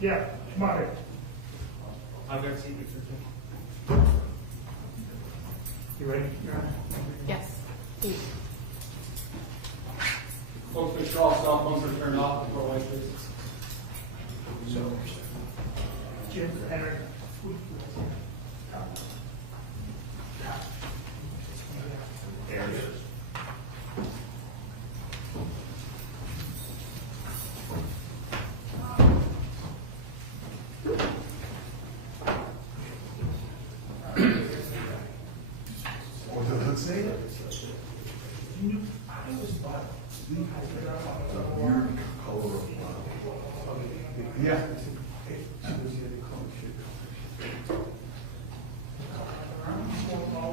Yeah, come on in. I've got seat for You ready? Yes. Please. folks, make sure all cell phones are turned off before white please. So, Jim, Henry. There it is. What does it say? Your color of yeah.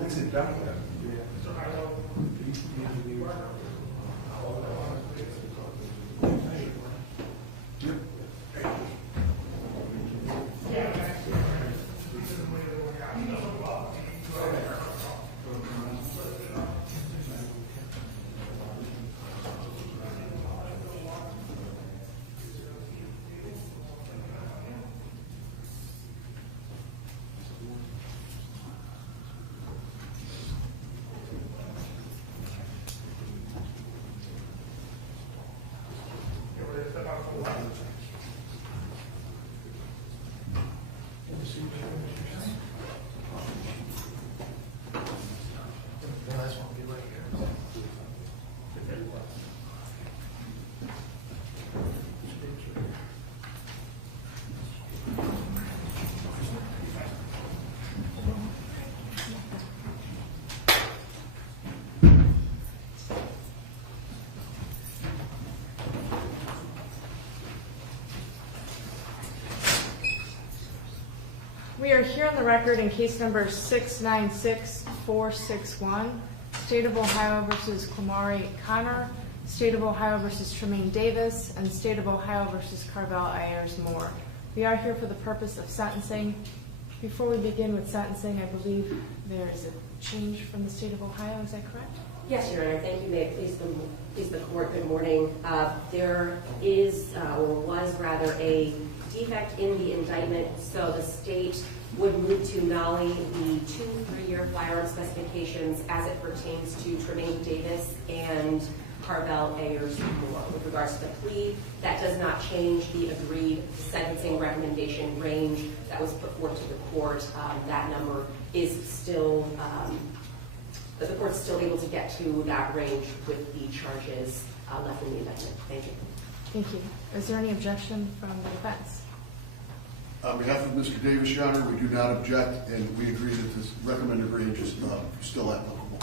It's a document. We are here on the record in case number 696461, State of Ohio versus Kamari Connor, State of Ohio versus Tremaine Davis, and State of Ohio versus Carvel Ayers Moore. We are here for the purpose of sentencing. Before we begin with sentencing, I believe there is a change from the State of Ohio. Is that correct? Yes, Your Honor. Thank you. May it please the court. Good morning. There is, or was rather, a defect in the indictment, so the state would move to nolly the 2 3-year firearm specifications as it pertains to Tremaine Davis and Carvel Ayers Moore. With regards to the plea, that does not change the agreed sentencing recommendation range that was put forth to the court. That number is still, the court's still able to get to that range with the charges left in the indictment. Thank you. Thank you. Is there any objection from the defense? On behalf of Mr. Davis, Your Honor, we do not object, and we agree that this recommended range is still applicable.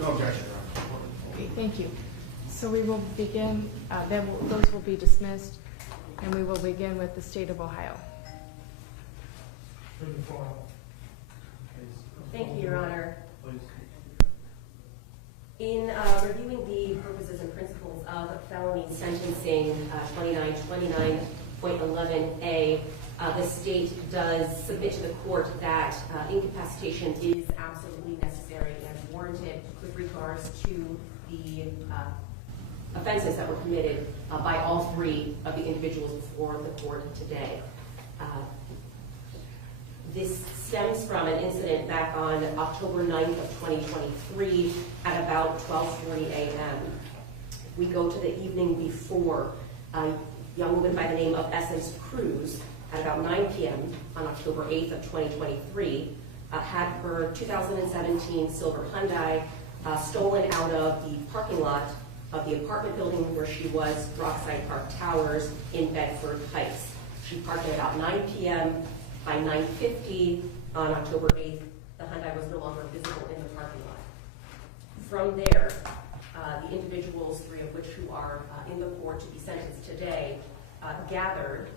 No objection, Your Honor. Okay, thank you. So we will begin, those will be dismissed, and we will begin with the State of Ohio. Thank you, Your Honor. In reviewing the purposes and principles of felony sentencing 2929.11a, the state does submit to the court that incapacitation is absolutely necessary and warranted with regards to the offenses that were committed by all 3 of the individuals before the court today. This stems from an incident back on October 9th of 2023 at about 12:40 a.m. We go to the evening before. A young woman by the name of Essence Cruz at about 9 p.m. on October 8th of 2023 had her 2017 silver Hyundai stolen out of the parking lot of the apartment building where she was, Rockside Park Towers in Bedford Heights. She parked at about 9 p.m. By 9:50 on October 8th, the Hyundai was no longer visible in the parking lot. From there, the individuals, 3 of which who are in the court to be sentenced today, gathered,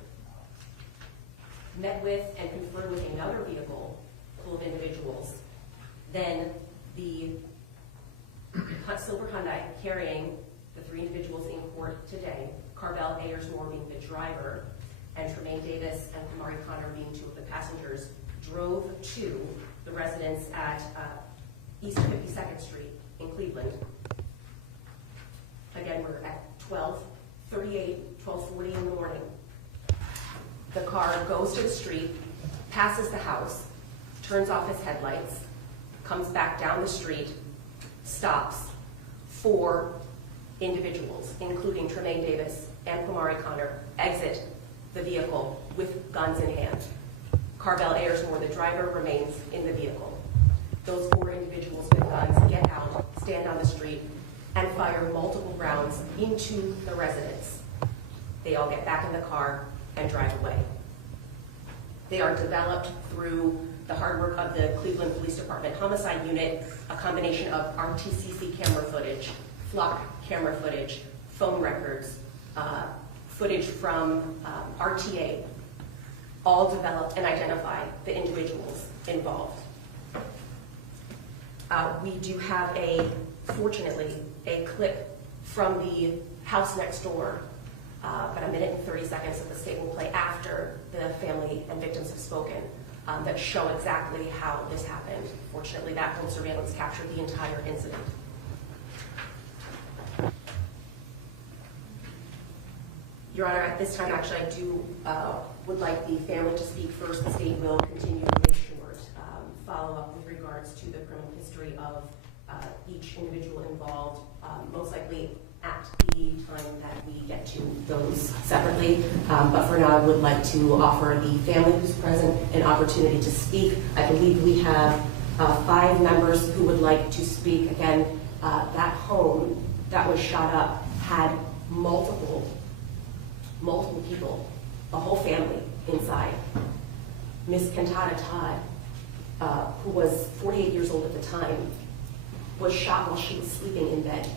met with and conferred with another vehicle full of individuals. Then the silver Hyundai carrying the 3 individuals in court today, Carvel Ayers Moore being the driver, and Tremaine Davis and Kamari Connor being 2 of the passengers, drove to the residence at East 52nd Street in Cleveland. Again, we're at 12:38, 12:40 in the morning. The car goes to the street, passes the house, turns off his headlights, comes back down the street, stops. 4 individuals, including Tremaine Davis and Kamari Connor, exit the vehicle with guns in hand. Carvel Ayersmore, the driver, remains in the vehicle. Those 4 individuals with guns get out, stand on the street, and fire multiple rounds into the residence. They all get back in the car and drive away. They are developed through the hard work of the Cleveland Police Department Homicide Unit, a combination of RTCC camera footage, flock camera footage, phone records, footage from RTA, all developed and identify the individuals involved. We do have fortunately, a clip from the house next door, about 1 minute and 30 seconds that the state will play after the family and victims have spoken, that show exactly how this happened. Fortunately, that home surveillance captured the entire incident. Your Honor, at this time, actually, I would like the family to speak first. The state will continue to make short follow-up with regards to the criminal history of each individual involved, most likely at the time that we get to those separately. But for now, I would like to offer the family who's present an opportunity to speak. I believe we have 5 members who would like to speak. Again, that home that was shot up had multiple people, a whole family inside. Miss Cantata Todd, who was 48 years old at the time, was shot while she was sleeping in bed.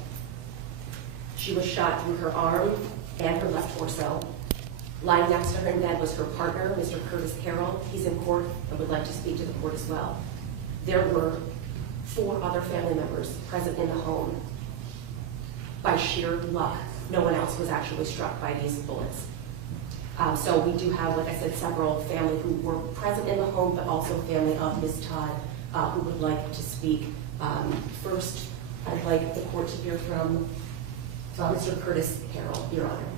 She was shot through her arm and her left torso. Lying next to her in bed was her partner, Mr. Curtis Carroll. He's in court and would like to speak to the court as well. There were 4 other family members present in the home. By sheer luck, no one else was actually struck by these bullets. So we do have, like I said, several family who were present in the home, but also family of Ms. Todd who would like to speak. First, I'd like the court to hear from Mr. Curtis Carroll, Your Honor.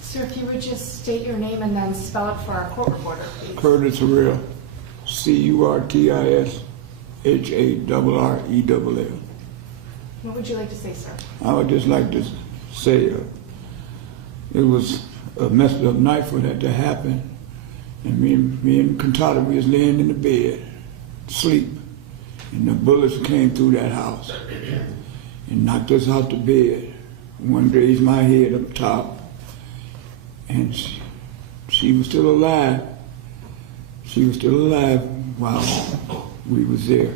Sir, if you would just state your name and then spell it for our court reporter, please. Curtis Harrell, CurtisHarrell. What would you like to say, sir? I would just like to say it was a messed up night for that to happen. And me and Cantata, we was laying in the bed, sleep, and the bullets came through that house and knocked us out the bed. One grazed my head up top, and she was still alive. She was still alive while we was there.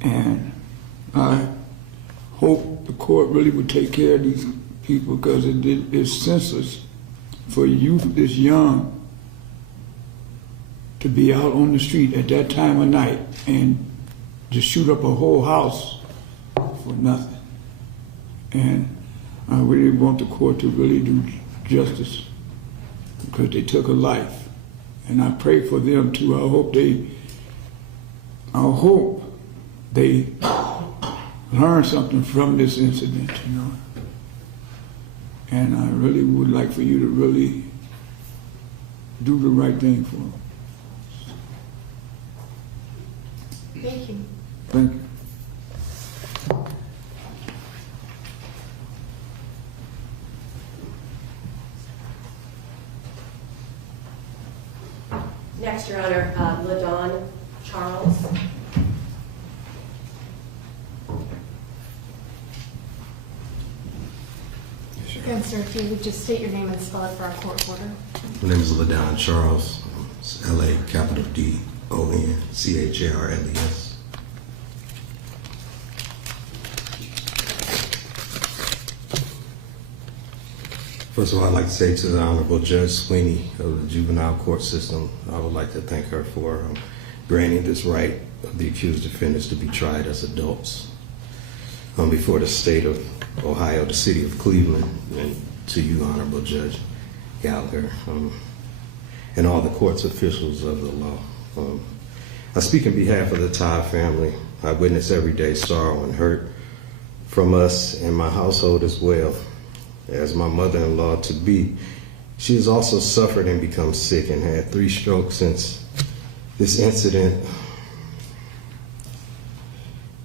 And I hope the court really would take care of these people, because it's senseless for youth this young to be out on the street at that time of night and just shoot up a whole house for nothing. And I really want the court to really do justice, because they took a life. And I pray for them too. I hope they learn something from this incident, you know. And I really would like for you to really do the right thing for them. Thank you. Thank you. Next, Your Honor, LaDawn Charles. Again, sir, if you would just state your name and spell it for our court reporter. My name is LaDawn Charles. It's LaDonCharles. First of all, I'd like to say to the Honorable Judge Sweeney of the juvenile court system, I would like to thank her for granting this right of the accused defendants to be tried as adults before the state of Ohio, the city of Cleveland, and to you, Honorable Judge. Gallagher, and all the court's officials of the law. I speak on behalf of the Todd family. I witness everyday sorrow and hurt from us and my household as well. As my mother-in-law to be, she has also suffered and become sick and had 3 strokes since this incident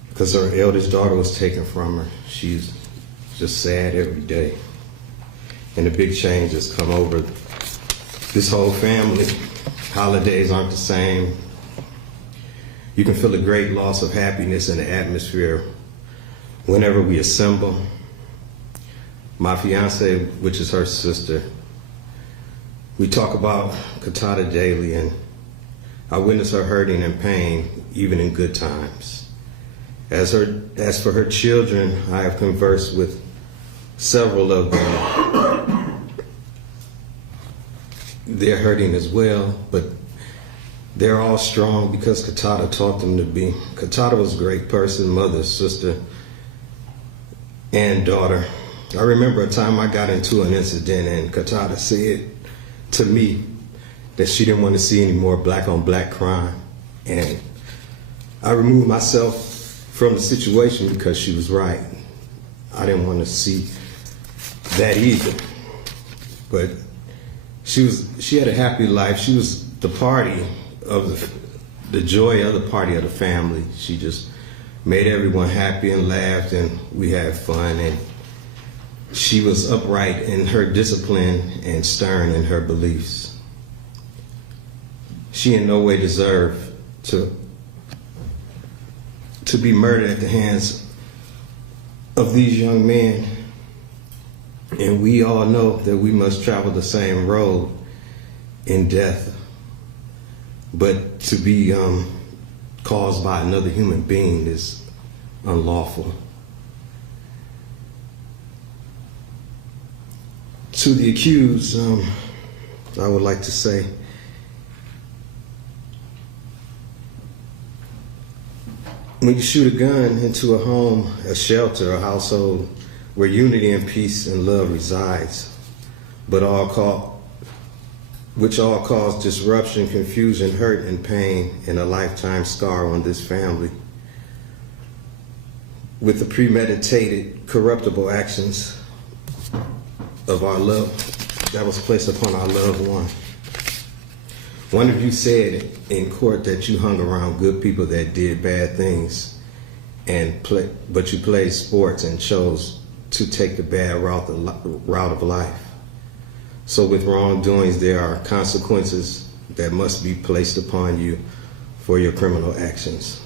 because her eldest daughter was taken from her. She's just sad every day. And a big change has come over this whole family. Holidays aren't the same. You can feel a great loss of happiness in the atmosphere whenever we assemble. My fiance, which is her sister, we talk about Katata daily, and I witness her hurting and pain even in good times. As for her children, I have conversed with several of them. They're hurting as well, but they're all strong because Katata taught them to be. Katata was a great person, mother, sister, and daughter. I remember a time I got into an incident and Katata said to me that she didn't want to see any more black on black crime. And I removed myself from the situation because she was right. I didn't want to see that either. But she had a happy life. She was the party of the joy of the party of the family. She just made everyone happy and laughed, and we had fun. And she was upright in her discipline and stern in her beliefs. She in no way deserved to be murdered at the hands of these young men. And we all know that we must travel the same road in death. But to be caused by another human being is unlawful. To the accused, I would like to say, when you shoot a gun into a home, a shelter, a household where unity and peace and love resides, which all cause disruption, confusion, hurt, and pain, and a lifetime scar on this family, with the premeditated, corruptible actions of our love that was placed upon our loved one. One of you said in court that you hung around good people that did bad things, but you played sports and chose to take the bad route of life. So with wrongdoings, there are consequences that must be placed upon you for your criminal actions.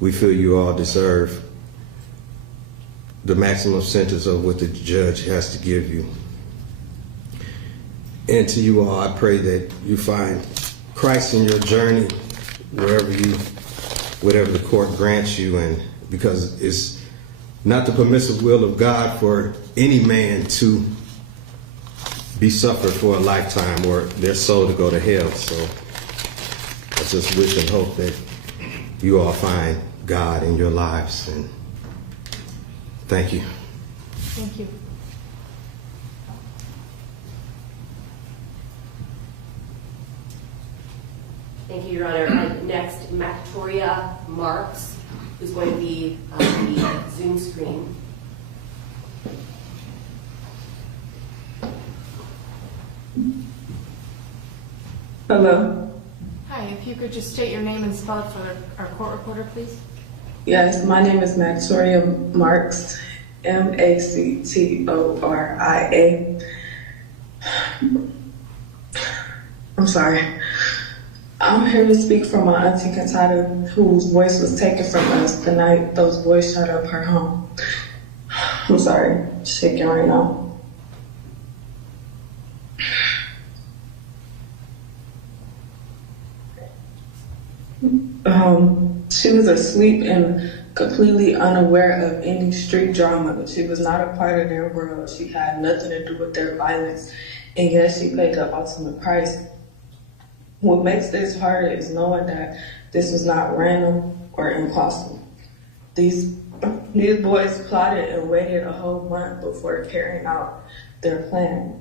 We feel you all deserve the maximum sentence of what the judge has to give you. And to you all, I pray that you find Christ in your journey, whatever the court grants you, and because it's not the permissive will of God for any man to be suffered for a lifetime or their soul to go to hell. So I just wish and hope that you all find God in your lives. And thank you. Thank you. Thank you, Your Honor. Next, Victoria Marks, who's going to be on the Zoom screen. Hello. Hi, if you could just state your name and spell it for our court reporter, please. Yes, my name is Victoria Marks, Mactoria. I'm sorry. I'm here to speak for my auntie Katata, whose voice was taken from us the night those boys shot up her home. I'm sorry, shaking right now. She was asleep and completely unaware of any street drama. She was not a part of their world. She had nothing to do with their violence, and yet she paid the ultimate price. What makes this harder is knowing that this was not random or impossible. These boys plotted and waited a whole month before carrying out their plan.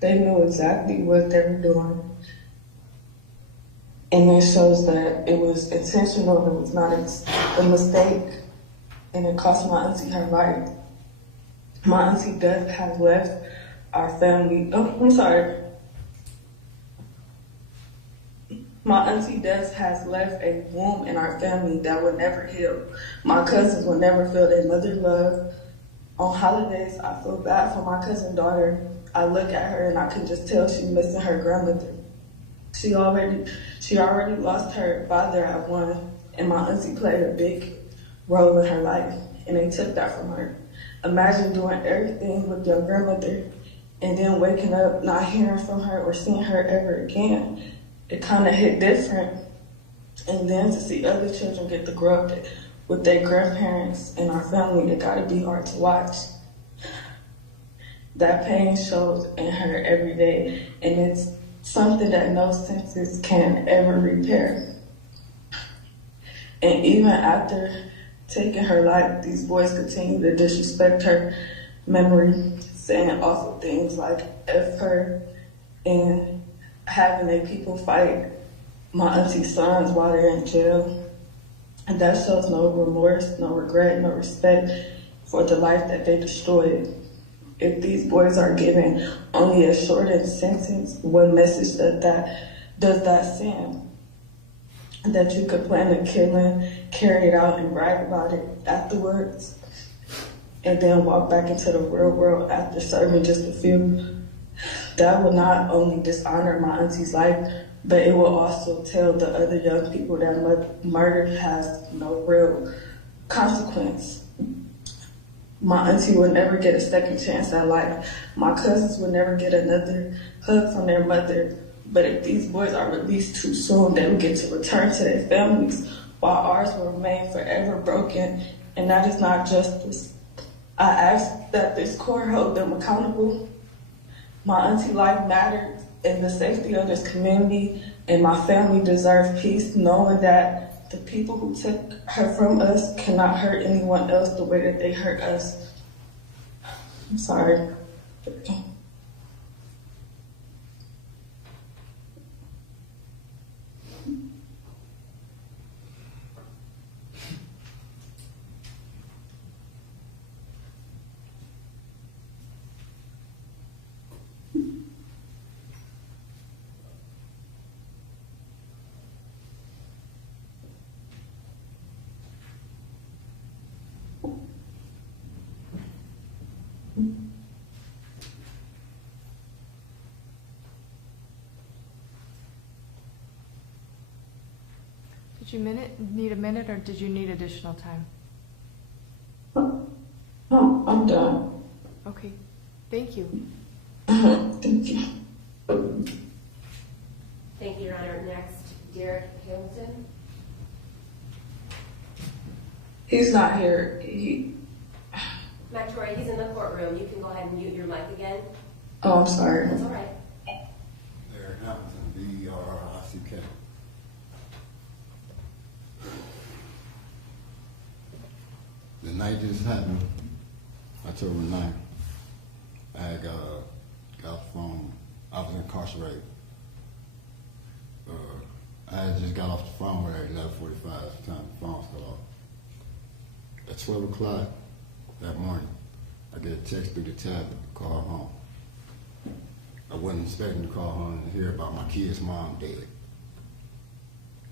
They knew exactly what they were doing. And it shows that it was intentional, it was not a mistake, and it cost my auntie her life. My auntie Death has left our family, My auntie Death has left a wound in our family that will never heal. My cousins will never feel their mother's love. On holidays, I feel bad for my cousin daughter. I look at her and I can just tell she's missing her grandmother. She already lost her father at one, and my auntie played a big role in her life, and they took that from her. Imagine doing everything with your grandmother and then waking up not hearing from her or seeing her ever again. It kind of hit different. And then to see other children get to grow up with their grandparents and our family, it gotta be hard to watch. That pain shows in her every day, and it's something that no senses can ever repair. And even after taking her life, these boys continue to disrespect her memory, saying awful things like F her and having their people fight my auntie's sons while they're in jail. And that shows no remorse, no regret, no respect for the life that they destroyed. If these boys are given only a shortened sentence, what message does that send? That you could plan a killing, carry it out, and brag about it afterwards, and then walk back into the real world after serving just a few. That will not only dishonor my auntie's life, but it will also tell the other young people that murder has no real consequence. My auntie will never get a second chance at life. My cousins will never get another hug from their mother. But if these boys are released too soon, they will get to return to their families, while ours will remain forever broken, and that is not justice. I ask that this court hold them accountable. My auntie life mattered, and the safety of this community and my family deserve peace, knowing that the people who took her from us cannot hurt anyone else the way that they hurt us. I'm sorry. Did you need a minute, or did you need additional time? No, I'm done. Okay, thank you. Thank you. Thank you, Your Honor. Next, Derek Hamilton. He's not here. Victoria, he's in the courtroom. You can go ahead and mute your mic again. Oh, I'm sorry. That's all right. There happens to be R-I-C-K. The night this happened, October 9th, I had got the phone. I was incarcerated. I had just got off the phone at 11:45 at the time the phone got off. At 12 o'clock that morning, I get a text through the tablet to call home. I wasn't expecting to call home and hear about my kid's mom dead.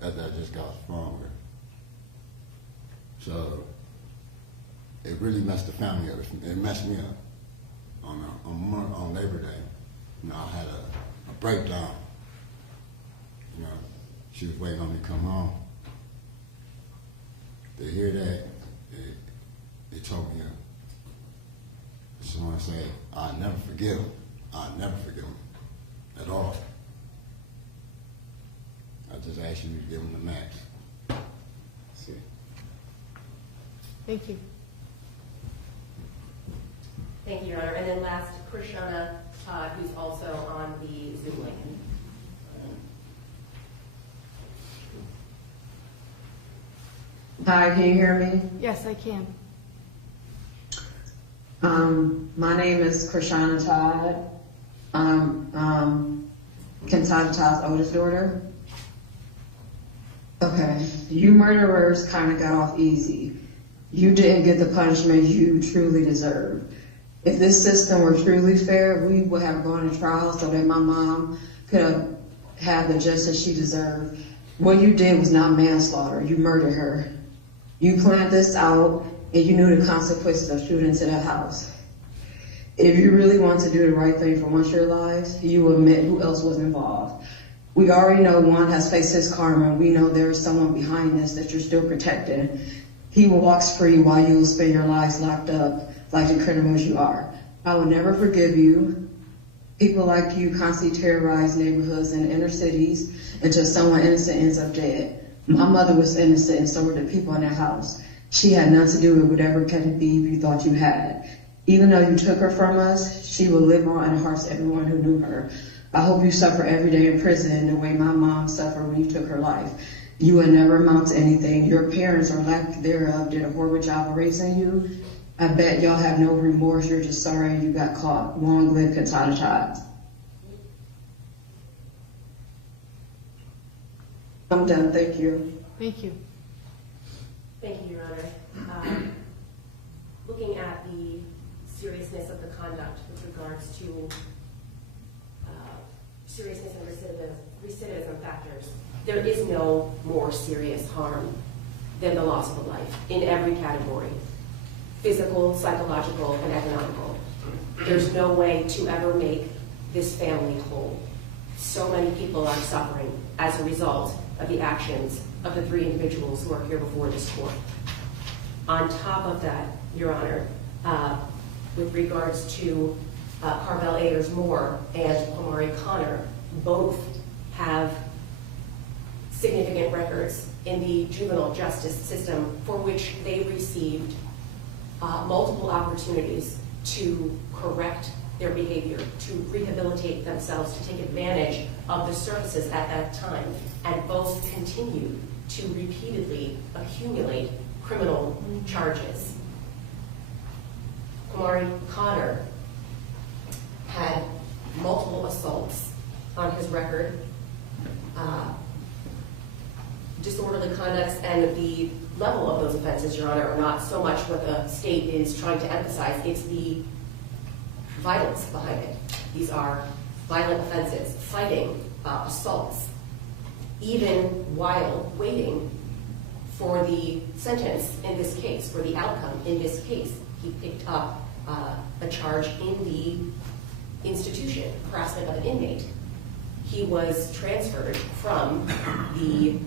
After I just got off the phone with her. So it really messed the family up. It messed me up. On Labor Day, you know, I had a breakdown. You know, she was waiting on me to come home. To hear that, it choked me up. Someone say, "I never forgive him. I never forgive him at all." I just ask you to give him the max. See. Thank you. Thank you, Your Honor. And then last, Krishana Todd, who's also on the Zoom link. Hi, can you hear me? Yes, I can. My name is Krishana Todd. Kentata's oldest daughter. Okay, you murderers kind of got off easy. You didn't get the punishment you truly deserved. If this system were truly fair, we would have gone to trial so that my mom could have had the justice she deserved. What you did was not manslaughter. You murdered her. You planned this out, and you knew the consequences of shooting into the house. If you really want to do the right thing for once in your lives, you will admit who else was involved. We already know one has faced his karma. We know there is someone behind this that you're still protecting. He walks free while you will spend your lives locked up like the criminals you are. I will never forgive you. People like you constantly terrorize neighborhoods and inner cities until someone innocent ends up dead. My mother was innocent, and so were the people in that house. She had nothing to do with whatever kind of thief you thought you had. Even though you took her from us, she will live on in the hearts of everyone who knew her. I hope you suffer every day in prison the way my mom suffered when you took her life. You will never amount to anything. Your parents, or lack thereof, did a horrible job of raising you. I bet y'all have no remorse. You're just sorry you got caught. Long live Kentata. I'm done. Thank you. Thank you. Thank you, Your Honor. Looking at the seriousness of the conduct with regards to seriousness and recidivism factors, there is no more serious harm than the loss of a life in every category: physical, psychological, and economical. There's no way to ever make this family whole. So many people are suffering as a result of the actions of the 3 individuals who are here before this court. On top of that, Your Honor, with regards to Carvel Ayers Moore and Omari Connor, both have significant records in the juvenile justice system for which they received multiple opportunities to correct their behavior, to rehabilitate themselves, to take advantage of the services at that time, and both continue to repeatedly accumulate criminal charges. Omari Connor had multiple assaults on his record, disorderly conducts, and the level of those offenses, Your Honor, are not so much what the state is trying to emphasize, it's the violence behind it. These are violent offenses, fighting, assaults. Even while waiting for the sentence in this case, for the outcome in this case, he picked up a charge in the institution, harassment of an inmate. He was transferred from the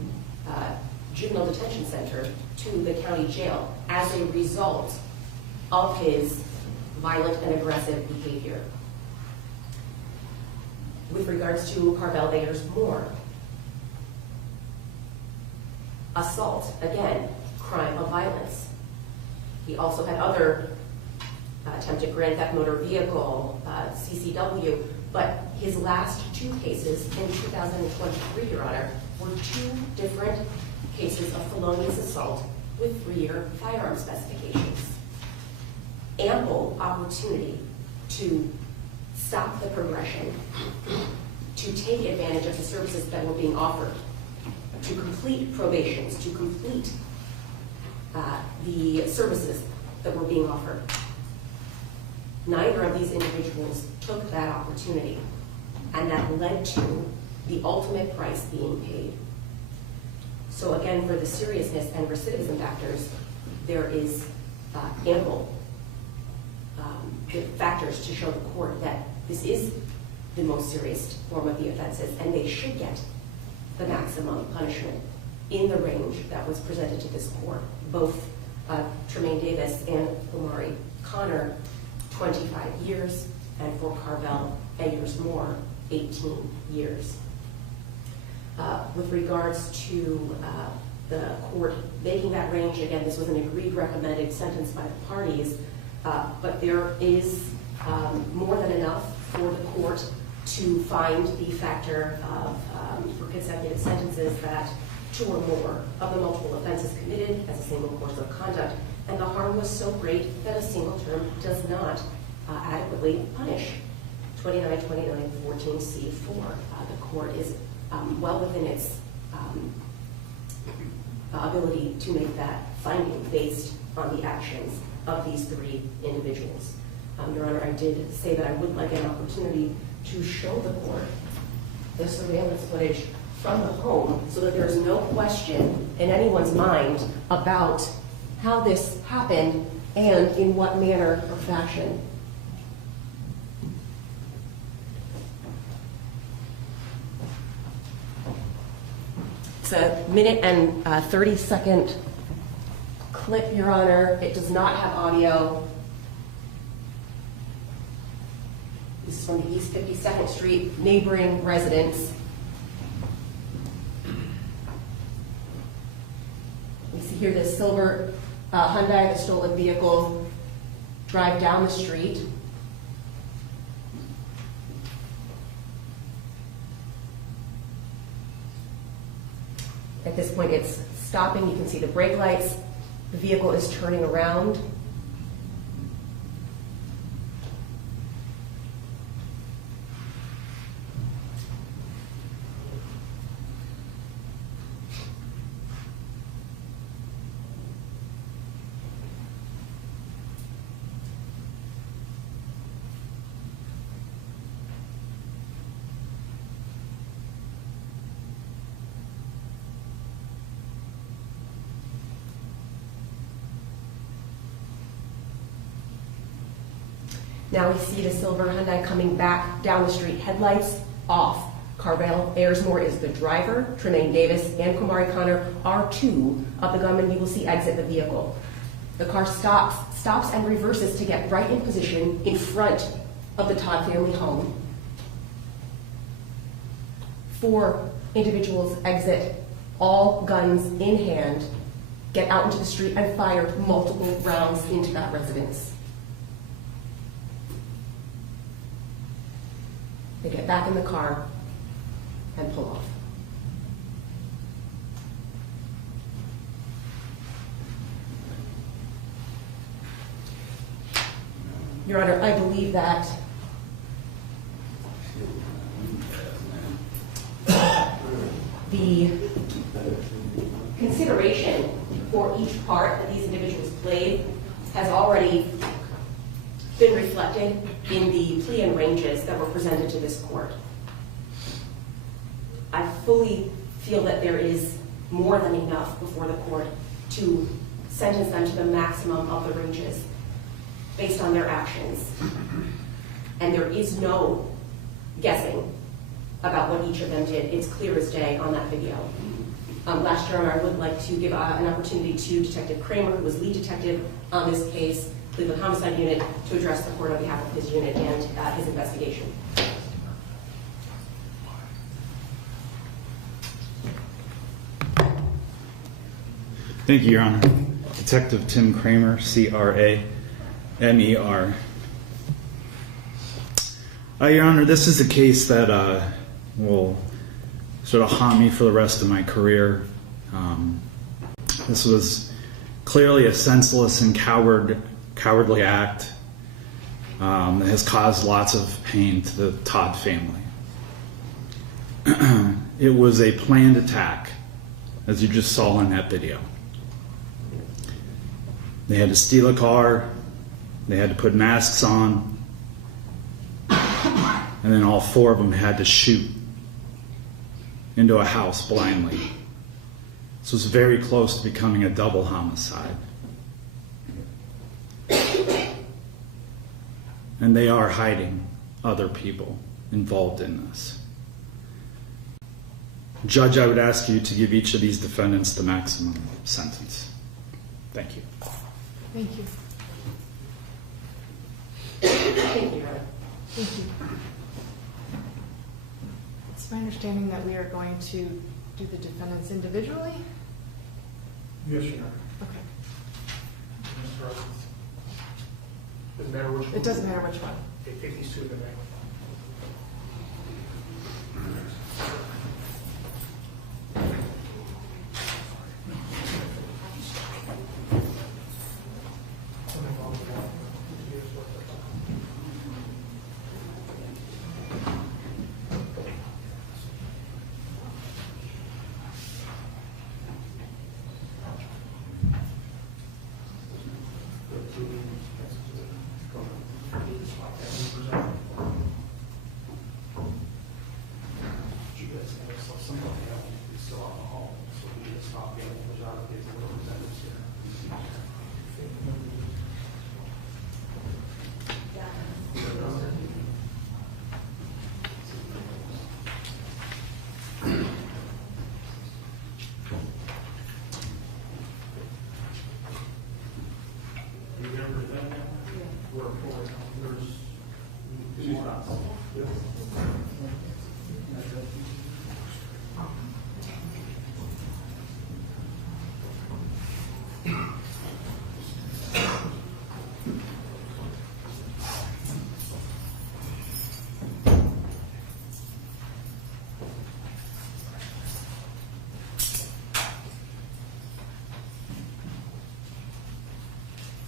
juvenile detention center to the county jail as a result of his violent and aggressive behavior. With regards to Carvel Ayers Moore, assault, again, crime of violence. He also had other attempted grand theft motor vehicle, CCW, but his last 2 cases in 2023, Your Honor, were 2 different cases of felonious assault with 3-year firearm specifications. Ample opportunity to stop the progression, to take advantage of the services that were being offered, to complete probations, to complete the services that were being offered. Neither of these individuals took that opportunity, and that led to the ultimate price being paid. So again, for the seriousness and recidivism factors, there is ample factors to show the court that this is the most serious form of the offenses, and they should get the maximum punishment in the range that was presented to this court. Both Tremaine Davis and Omari Connor, 25 years, and for Carvel Ayers Moore, 18 years. With regards to the court making that range, again, this was an agreed recommended sentence by the parties, but there is more than enough for the court to find the factor of, for consecutive sentences, that 2 or more of the multiple offenses committed as a single course of conduct, and the harm was so great that a single term does not adequately punish 2914C4. The court is well within its ability to make that finding based on the actions of these three individuals. Your Honor, I did say that I would like an opportunity to show the court the surveillance footage from the home so that there's no question in anyone's mind about how this happened and in what manner or fashion. It's a minute and 30-second clip, Your Honor. It does not have audio. This is from the East 52nd Street neighboring residence. We see here this silver Hyundai, the stolen vehicle, drive down the street. At this point, it's stopping. You can see the brake lights. The vehicle is turning around. Now we see the silver Hyundai coming back down the street, headlights off. Carvel Ayersmore is the driver. Tremaine Davis and Kamari Connor are two of the gunmen you will see exit the vehicle. The car stops and reverses to get right in position in front of the Todd family home. Four individuals exit, all guns in hand, get out into the street and fire multiple rounds into that residence. They get back in the car and pull off. Your Honor, I believe that the consideration for each part that these individuals played has already been reflected in the plea and ranges that were presented to this court. I fully feel that there is more than enough before the court to sentence them to the maximum of the ranges based on their actions. And there is no guessing about what each of them did. It's clear as day on that video. Last year, I would like to give an opportunity to Detective Kramer, who was lead detective on this case, Cleveland Homicide Unit, to address the court on behalf of his unit and his investigation. Thank you, Your Honor. Detective Tim Kramer, C-R-A-M-E-R. Your Honor, this is a case that will sort of haunt me for the rest of my career. This was clearly a senseless and cowardly act that has caused lots of pain to the Todd family. It was a planned attack, as you just saw in that video. They had to steal a car, they had to put masks on, and then all four of them had to shoot into a house blindly. This was very close to becoming a double homicide. And they are hiding other people involved in this. Judge, I would ask you to give each of these defendants the maximum sentence. Thank you. Thank you. Thank you, Your Honor. Thank you. It's my understanding that we are going to do the defendants individually. Yes, Your Honor. Okay. Mr. Robbins. Doesn't matter which one. It doesn't matter which one. Okay, take these two to the back.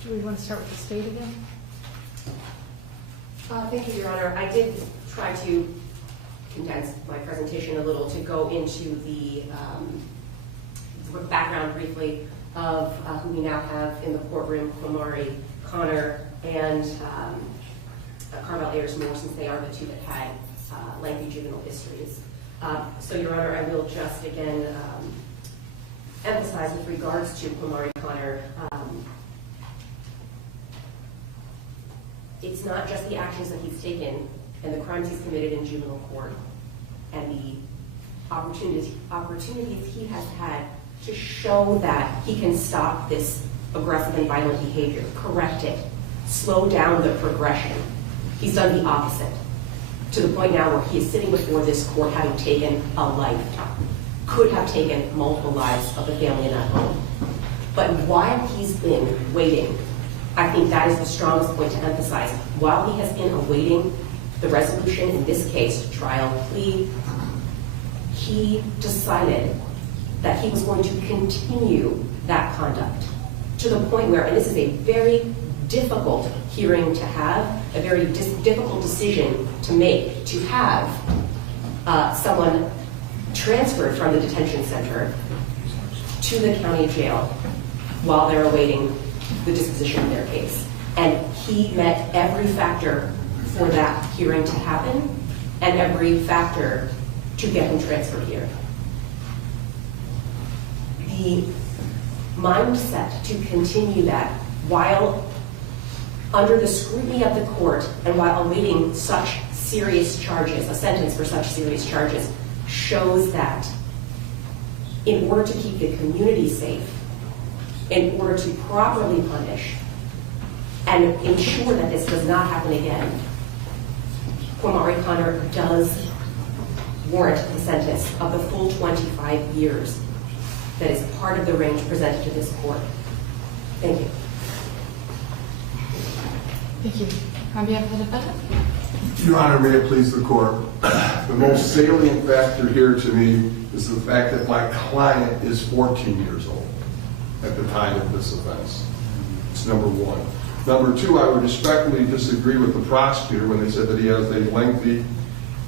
Do we want to start with the state again? Thank you, Your Honor. I did try to condense my presentation a little to go into the background briefly of who we now have in the courtroom, Kwamari Connor and Carvel Ayers-Moore, since they are the two that had lengthy juvenile histories. So, Your Honor, I will just again emphasize with regards to Kwamari Connor, it's not just the actions that he's taken and the crimes he's committed in juvenile court and the opportunities he has had to show that he can stop this aggressive and violent behavior, correct it, slow down the progression. He's done the opposite, to the point now where he is sitting before this court having taken a life, could have taken multiple lives of the family in that home. But while he's been waiting, I think that is the strongest point to emphasize. While he has been awaiting the resolution in this case, trial, plea, he decided that he was going to continue that conduct to the point where, and this is a very difficult hearing to have, a very difficult decision to make, to have someone transferred from the detention center to the county jail while they're awaiting the disposition of their case. And he met every factor for that hearing to happen and every factor to get him transferred here. The mindset to continue that while under the scrutiny of the court and while awaiting such serious charges, a sentence for such serious charges, shows that in order to keep the community safe, in order to properly punish and ensure that this does not happen again, Kwamari Connor does warrant the sentence of the full 25 years that is part of the range presented to this court. Thank you. Thank you. On behalf of the defendant? Your Honor, may it please the court. The most salient factor here to me is the fact that my client is 14 years old at the time of this offense. It's number one. Number two, I would respectfully disagree with the prosecutor when they said that he has a lengthy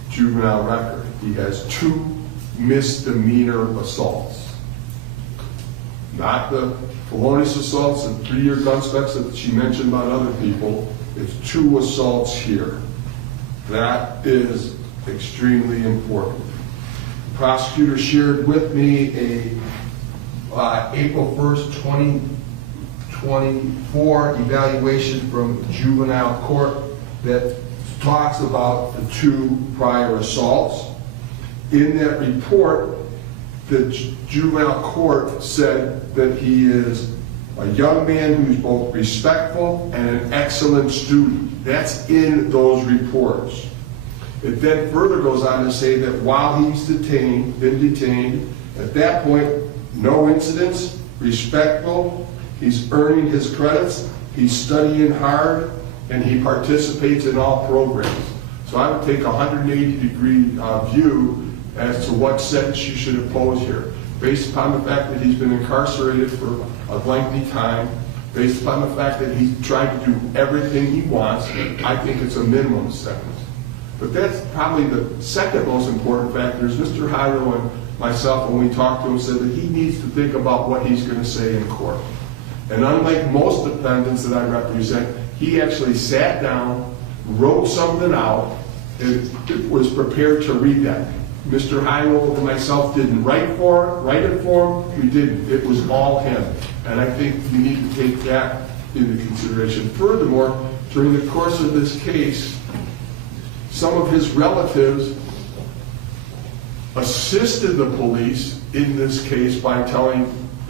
juvenile record. He has 2 misdemeanor assaults. Not the felonious assaults and 3-year gun specs that she mentioned about other people. It's 2 assaults here. That is extremely important. The prosecutor shared with me a April 1st, 2024 evaluation from juvenile court that talks about the 2 prior assaults. In that report, the juvenile court said that he is a young man who's both respectful and an excellent student. That's in those reports. It then further goes on to say that while he's been detained, at that point, no incidents, respectful, he's earning his credits, he's studying hard, and he participates in all programs. So I would take a 180-degree view as to what sentence you should impose here, based upon the fact that he's been incarcerated for a lengthy time, based upon the fact that he's tried to do everything he wants. I think it's a minimum sentence. But that's probably the second most important factor is Mr. Hyro and myself, when we talked to him, said that he needs to think about what he's going to say in court. And unlike most defendants that I represent, he actually sat down, wrote something out, and was prepared to read that. Mr. Hyro and myself didn't write it for him. We didn't. It was all him. And I think you need to take that into consideration. Furthermore, during the course of this case, some of his relatives assisted the police in this case by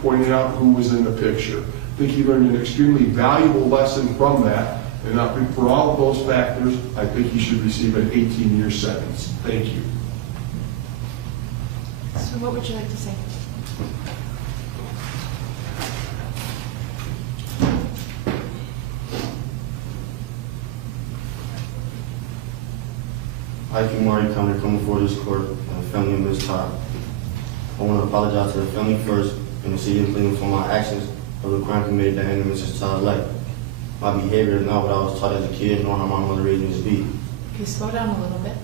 pointing out who was in the picture. I think he learned an extremely valuable lesson from that. And I think for all of those factors, I think he should receive an 18-year sentence. Thank you. So what would you like to say? I, Kwamari Connor, come before this court and the family of Ms. Todd. I want to apologize to the family first and the city of Cleveland for my actions of the crime committed that ended Mrs. Todd's life. My behavior is not what I was taught as a kid, nor how my mother raised me to be. Okay, slow down a little bit.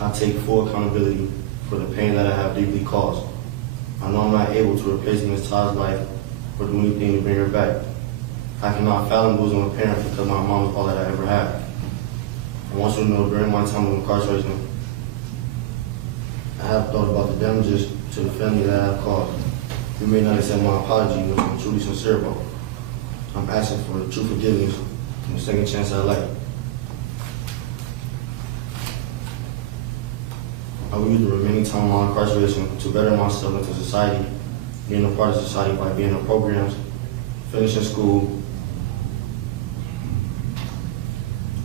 I take full accountability for the pain that I have deeply caused. I know I'm not able to replace Ms. Todd's life or do anything to bring her back. I cannot fathom losing a parent because my mom is all that I ever had. I want you to know during my time of incarceration, I have thought about the damages to the family that I have caused. You may not accept my apology, which I'm truly sincere about. I'm asking for true forgiveness and a second chance at life. I will use the remaining time of my incarceration to better myself into society, being a part of society by being in programs, finishing school,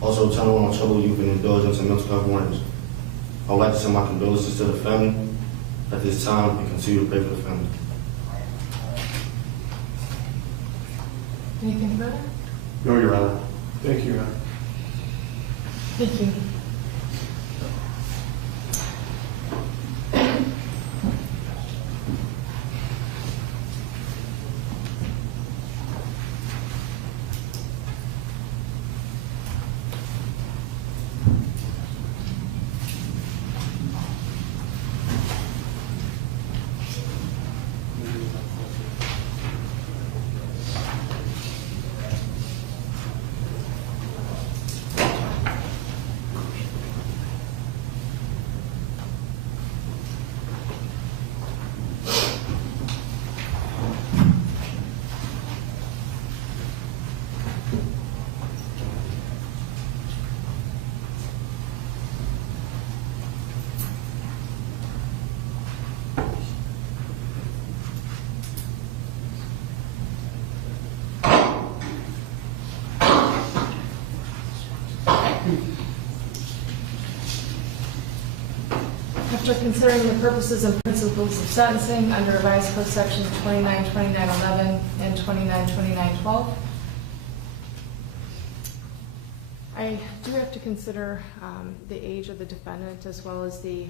also turning on troubled youth and indulge into mental health warnings. I would like to send my condolences to the family at this time and continue to pray for the family. Anything further? No, Your Honor. Thank you, Your Honor. Thank you. After considering the purposes and principles of sentencing under revised code sections 292911 and 292912, I do have to consider the age of the defendant as well as the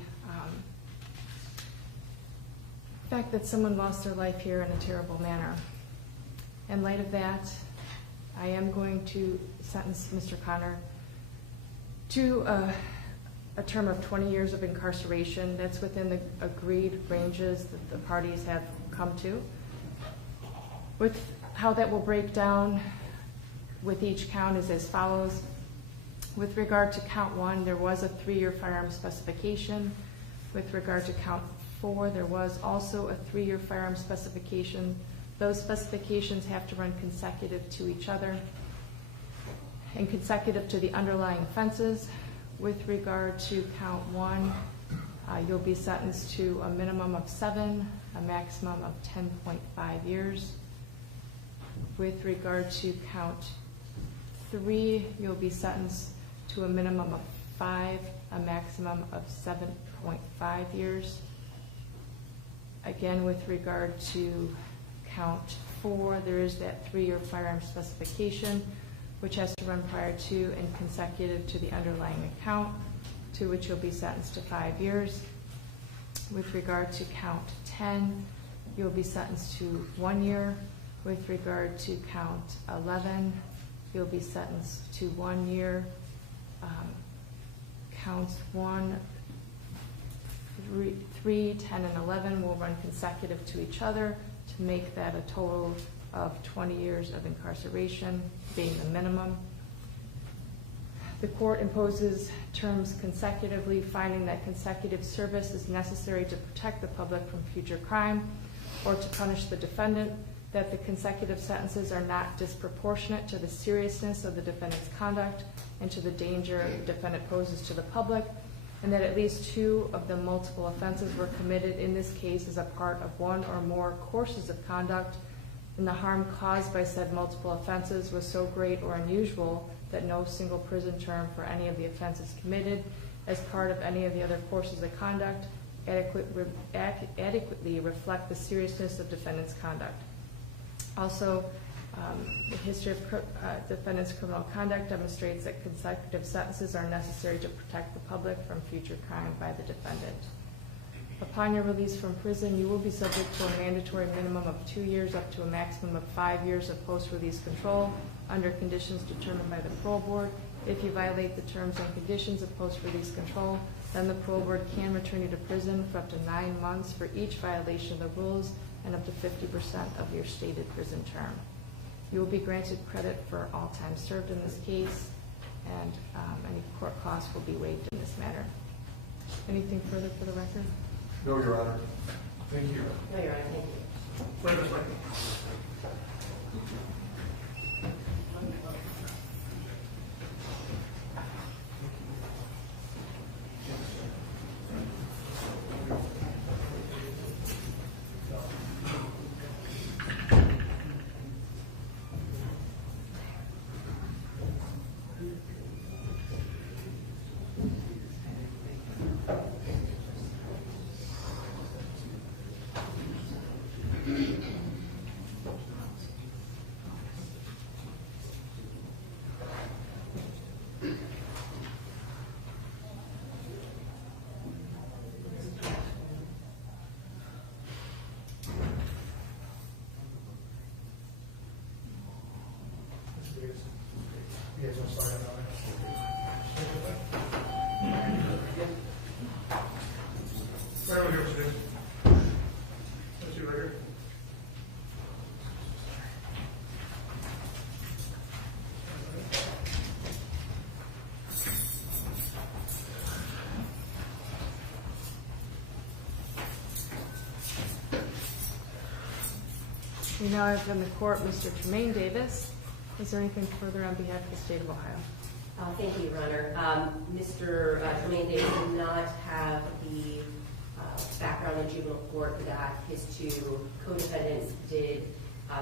fact that someone lost their life here in a terrible manner. In light of that, I am going to sentence Mr. Connor to a term of 20 years of incarceration. That's within the agreed ranges that the parties have come to. With how that will break down with each count is as follows. With regard to count 1, there was a 3-year firearm specification. With regard to count 4, there was also a 3-year firearm specification. Those specifications have to run consecutive to each other and consecutive to the underlying offenses. With regard to count 1, you'll be sentenced to a minimum of 7, a maximum of 10.5 years. With regard to count 3, you'll be sentenced to a minimum of 5, a maximum of 7.5 years. Again, with regard to count 4, there is that 3-year firearm specification, which has to run prior to and consecutive to the underlying account, to which you'll be sentenced to 5 years. With regard to count 10, you'll be sentenced to 1 year. With regard to count 11, you'll be sentenced to 1 year. Counts 1, 3, 10, and 11 will run consecutive to each other to make that a total of 20 years of incarceration, being the minimum. The court imposes terms consecutively, finding that consecutive service is necessary to protect the public from future crime or to punish the defendant, that the consecutive sentences are not disproportionate to the seriousness of the defendant's conduct and to the danger the defendant poses to the public, and that at least 2 of the multiple offenses were committed in this case as a part of 1 or more courses of conduct, and the harm caused by said multiple offenses was so great or unusual that no single prison term for any of the offenses committed as part of any of the other courses of conduct adequately reflect the seriousness of defendant's conduct. Also, the history of defendant's criminal conduct demonstrates that consecutive sentences are necessary to protect the public from future crime by the defendant. Upon your release from prison, you will be subject to a mandatory minimum of 2 years up to a maximum of 5 years of post-release control under conditions determined by the parole board. If you violate the terms and conditions of post-release control, then the parole board can return you to prison for up to 9 months for each violation of the rules and up to 50% of your stated prison term. You will be granted credit for all time served in this case, and any court costs will be waived in this matter. Anything further for the record? No, Your Honor. Thank you. No, Your Honor, thank you. Wait a minute. You guys want to start out? Right over here, Mr. Davis. Let's see right here. We now have in the court Mr. Tremaine Davis. Is there anything further on behalf of the state of Ohio? Thank you, Your Honor. Mr. Tremaine Davis did not have the background in juvenile court that his two co-defendants did.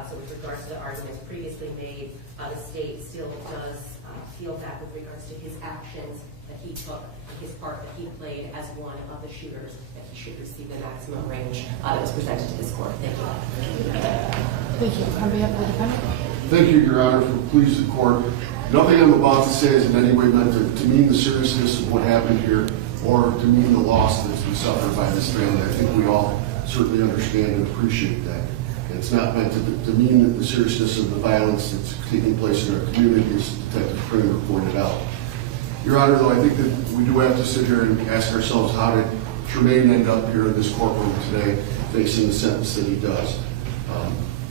So with regards to the arguments previously made, the state still does feel that with regards to his actions that he took, his part that he played as one of the shooters, that he should receive the maximum range that was presented to this court. Thank you. Thank you. On behalf of the defendant? Thank you, Your Honor, for pleasing the court. Nothing I'm about to say is in any way meant to mean the seriousness of what happened here or to mean the loss that's been suffered by this family. I think we all certainly understand and appreciate that. And it's not meant to mean the seriousness of the violence that's taking place in our community, as Detective Kramer pointed out. Your Honor, though, I think that we do have to sit here and ask ourselves, how did Tremaine end up here in this courtroom today facing the sentence that he does?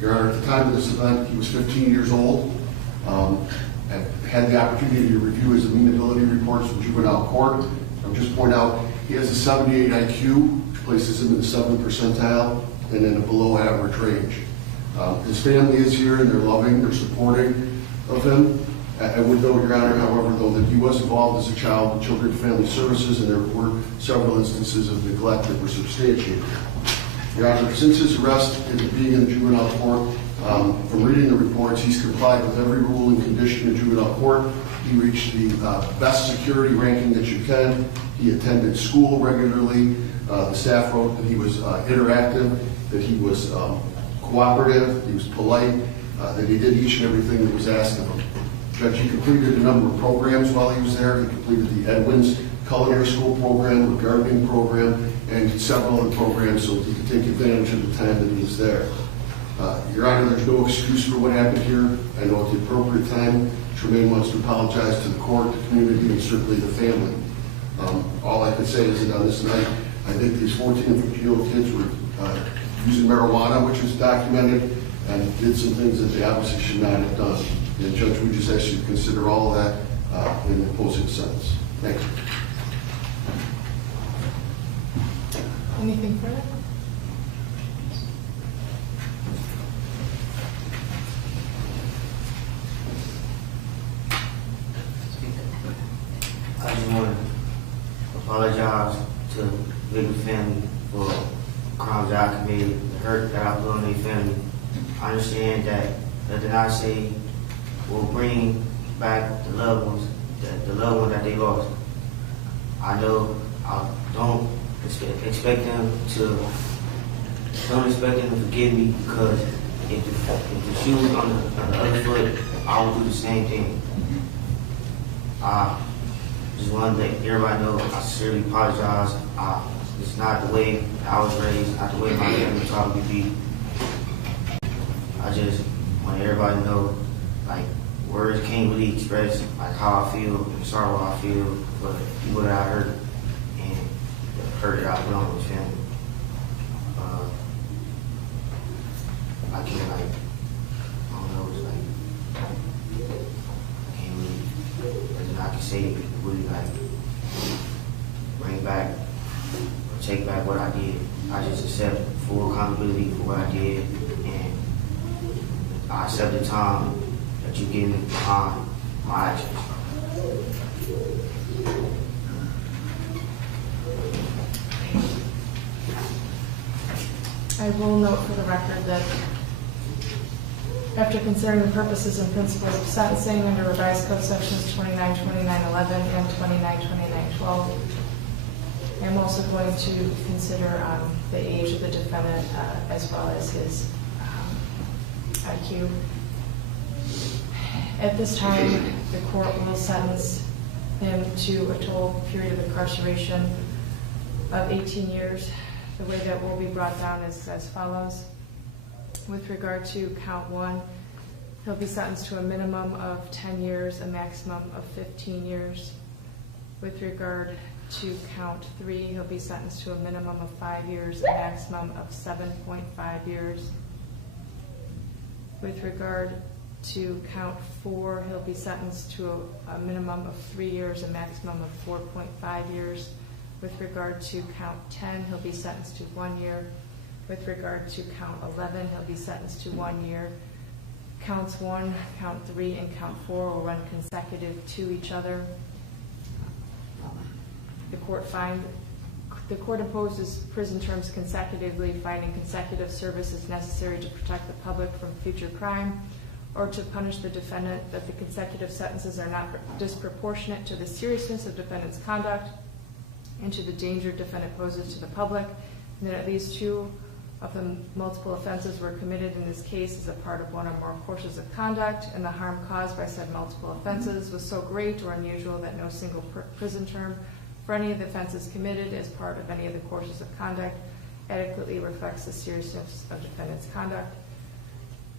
Your Honor, at the time of this event, he was 15 years old. I had the opportunity to review his amenability reports from juvenile court. I'll just point out he has a 78 IQ, which places him in the 7th percentile and in a below average range. His family is here and they're loving, they're supporting of him. I would note, Your Honor, however, though, that he was involved as a child with Children and Family Services, and there were several instances of neglect that were substantiated. Your Honor, since his arrest and being in the juvenile court, from reading the reports, he's complied with every rule and condition in juvenile court. He reached the best security ranking that you can. He attended school regularly. The staff wrote that he was interactive, that he was cooperative, he was polite, that he did each and everything that was asked of him. Judge, he completed a number of programs while he was there. He completed the Edwin's Culinary School program, the gardening program, and several other programs so that he could take advantage of the time that he was there. Your Honor, there's no excuse for what happened here. I know at the appropriate time, Tremaine wants to apologize to the court, the community, and certainly the family. All I can say is that on this night, I think these 14 and 15-year-old kids were using marijuana, which was documented, and did some things that they obviously should not have done. And Judge, we just ask you to consider all of that in imposing the sentence. Thank you. Anything further? I just want to apologize to the Victim family for the crimes that I committed, the hurt that I put on their family. I understand that nothing I say will bring back the loved ones, the loved one that they lost. I know I don't expect them to forgive me, because if the shoe was on the other foot, I would do the same thing. I just want to let everybody know I sincerely apologize. It's not the way I was raised, not the way my family taught me to be. I just want everybody to know, like, words can't really express like how I feel and sorrow I feel for the people that I hurt and the hurt that I put on his family. I can't like, I don't know, it's like, I can't really, nothing I can say to really like bring back or take back what I did. I just accept full accountability for what I did, and I accept the time that you give me behind my actions. I will note for the record that after considering the purposes and principles of sentencing under revised code sections 292911 and 292912, I'm also going to consider the age of the defendant as well as his IQ. At this time, the court will sentence him to a total period of incarceration of 18 years. The way that will be brought down is as follows. With regard to count 1, he'll be sentenced to a minimum of 10 years, a maximum of 15 years. With regard to count 3, he'll be sentenced to a minimum of 5 years, a maximum of 7.5 years. With regard to count 4, he'll be sentenced to a minimum of 3 years, a maximum of 4.5 years. With regard to count 10, he'll be sentenced to 1 year. With regard to count 11, he'll be sentenced to 1 year. Counts 1, count 3, and count 4 will run consecutive to each other. The court imposes prison terms consecutively, finding consecutive service is necessary to protect the public from future crime or to punish the defendant, that the consecutive sentences are not disproportionate to the seriousness of defendant's conduct and to the danger defendant poses to the public, and that at least 2 of the multiple offenses were committed in this case as a part of one or more courses of conduct, and the harm caused by said multiple offenses was so great or unusual that no single prison term for any of the offenses committed as part of any of the courses of conduct adequately reflects the seriousness of defendant's conduct.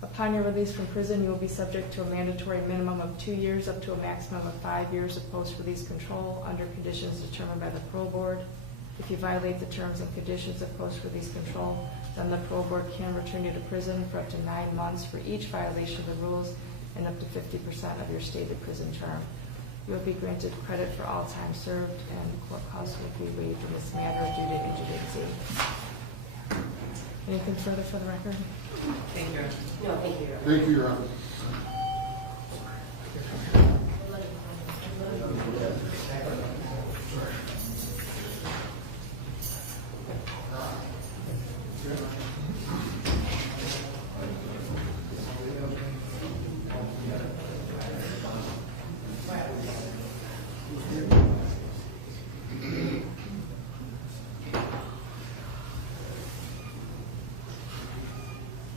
Upon your release from prison, you will be subject to a mandatory minimum of 2 years up to a maximum of 5 years of post-release control under conditions determined by the parole board. If you violate the terms and conditions of post-release control, then the parole board can return you to prison for up to 9 months for each violation of the rules and up to 50% of your stated prison term. You will be granted credit for all time served, and court costs will be waived in this matter due to indigency. Anything further for the record? Thank you. No, thank you. Thank you, Your Honor.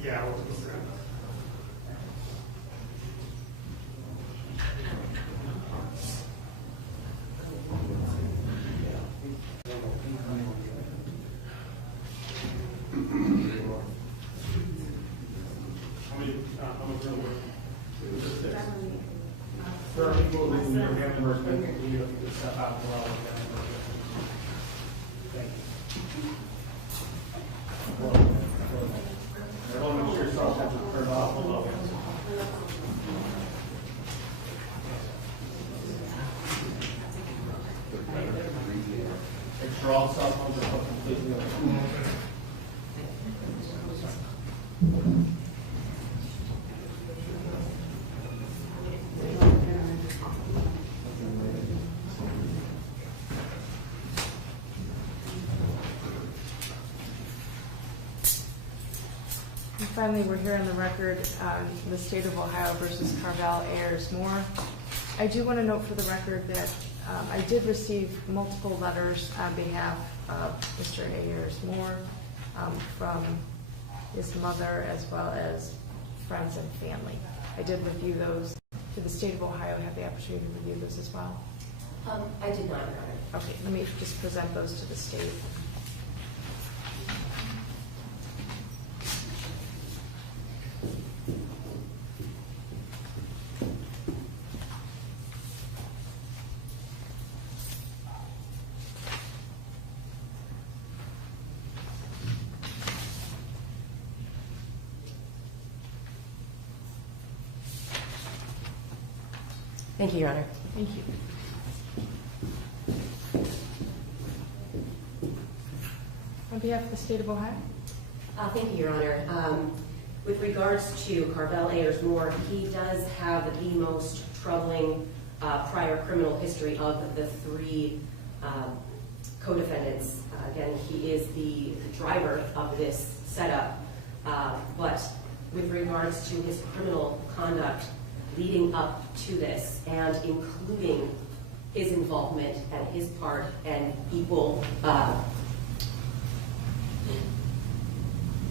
Yeah, we'll consider it. How many real work? 6. There are people who need to have work, but we need to step out and allow them to have work. Thank you. Everyone make sure your cell phones are turned off. Hold on. Make sure all cell phones are put completely on. And finally, we're here on the record on the State of Ohio versus Carvel Ayers Moore. I do want to note for the record that I did receive multiple letters on behalf of Mr. Ayers Moore from his mother as well as friends and family. I did review those. Did the State of Ohio have the opportunity to review those as well? I did not, Your Honor. Okay, let me just present those to the state. Thank you, Your Honor. Thank you. On behalf of the State of Ohio? Thank you, Your Honor. With regards to Carvel Ayers Moore, he does have the most troubling prior criminal history of the three co-defendants. Again, he is the driver of this setup, but with regards to his criminal conduct leading up to this and including his involvement and his part and equal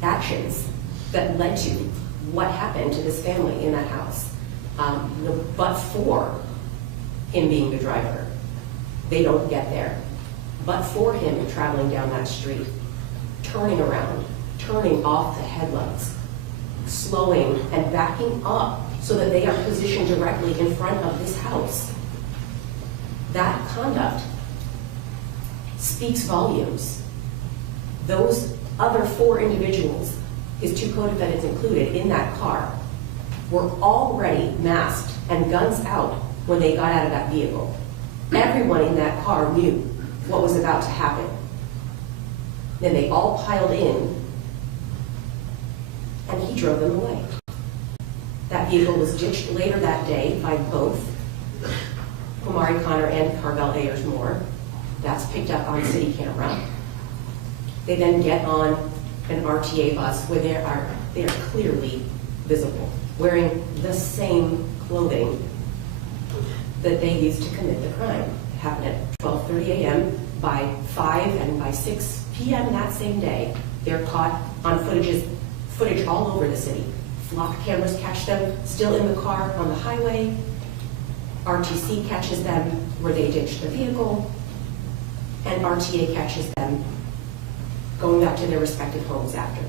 actions that led to what happened to this family in that house. But for him being the driver, they don't get there. But for him traveling down that street, turning around, turning off the headlights, slowing and backing up so that they are positioned directly in front of this house, that conduct speaks volumes. Those other four individuals, his two co-defendants included, in that car, were already masked and guns out when they got out of that vehicle. Everyone in that car knew what was about to happen. Then they all piled in, and he drove them away. That vehicle was ditched later that day by both Omari Connor and Carvel Ayers Moore. That's picked up on city camera. They then get on an RTA bus where they are clearly visible, wearing the same clothing that they used to commit the crime. It happened at 12:30 a.m. By 5 and by 6 p.m. that same day, they're caught on footage all over the city. Flock cameras catch them still in the car on the highway. RTC catches them where they ditched the vehicle, and RTA catches them going back to their respective homes after.